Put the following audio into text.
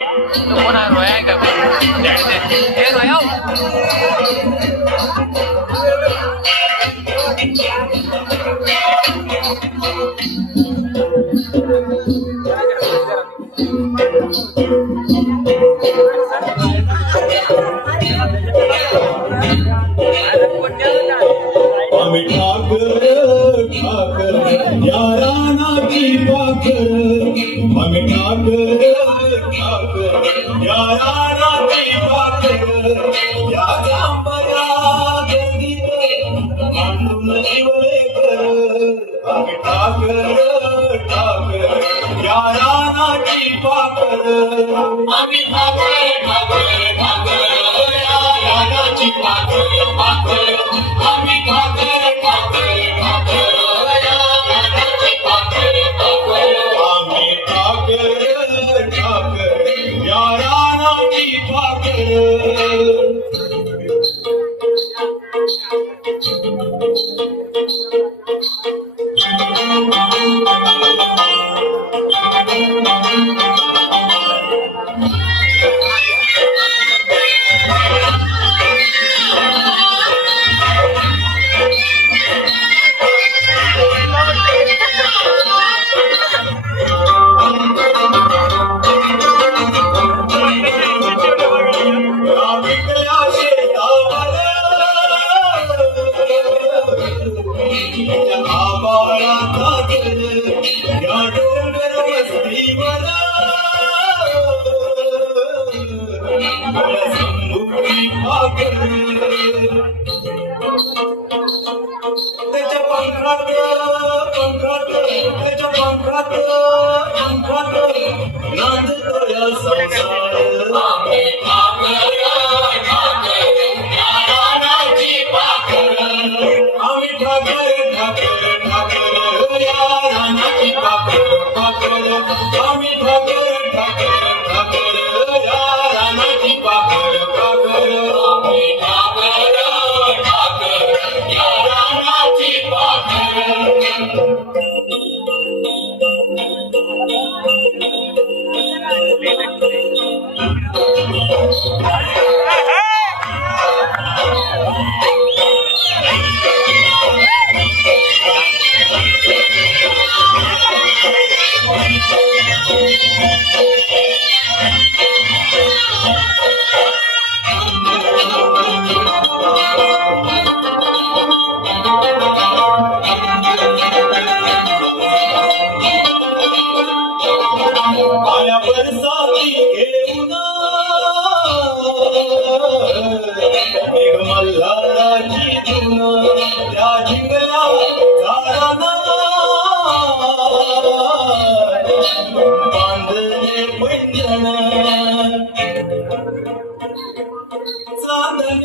कोण आहे रोया आहे का हे रोया आम्ही ठाकर ठाकर यारानाची पाकर आम्ही ठाकर ठाकर यारानाची पाकर या जांभया गर्दीत मांडून शिवले कर आम्ही ठाकर ठाकर यारानाची पाकर आम्ही ठाकर ठाकर ठाकर यारानाची पाकर पाकर आम्ही ठाकर ठाकर ठाकर यारानाची पाकर पाकर आम्ही ठाकर ठाकर यारानाची पाकर त्याच्या पंखात नांदतो या संसार आम्ही ठाकर ठाकर यारानाची पाकर आम्ही ठाकर ठाकर ठाकर यारानाची पाकर पाकर आम्ही ठाकर ठाकर ठाकर यारानाची पाकर पाकर आम्ही ठाकर ठाकर यारानाची पाकर आया बरसाती घेऊन मेघ मल्हाराची धून त्या जिंगल्या झाडांना बांधले पैंजण चांदण्या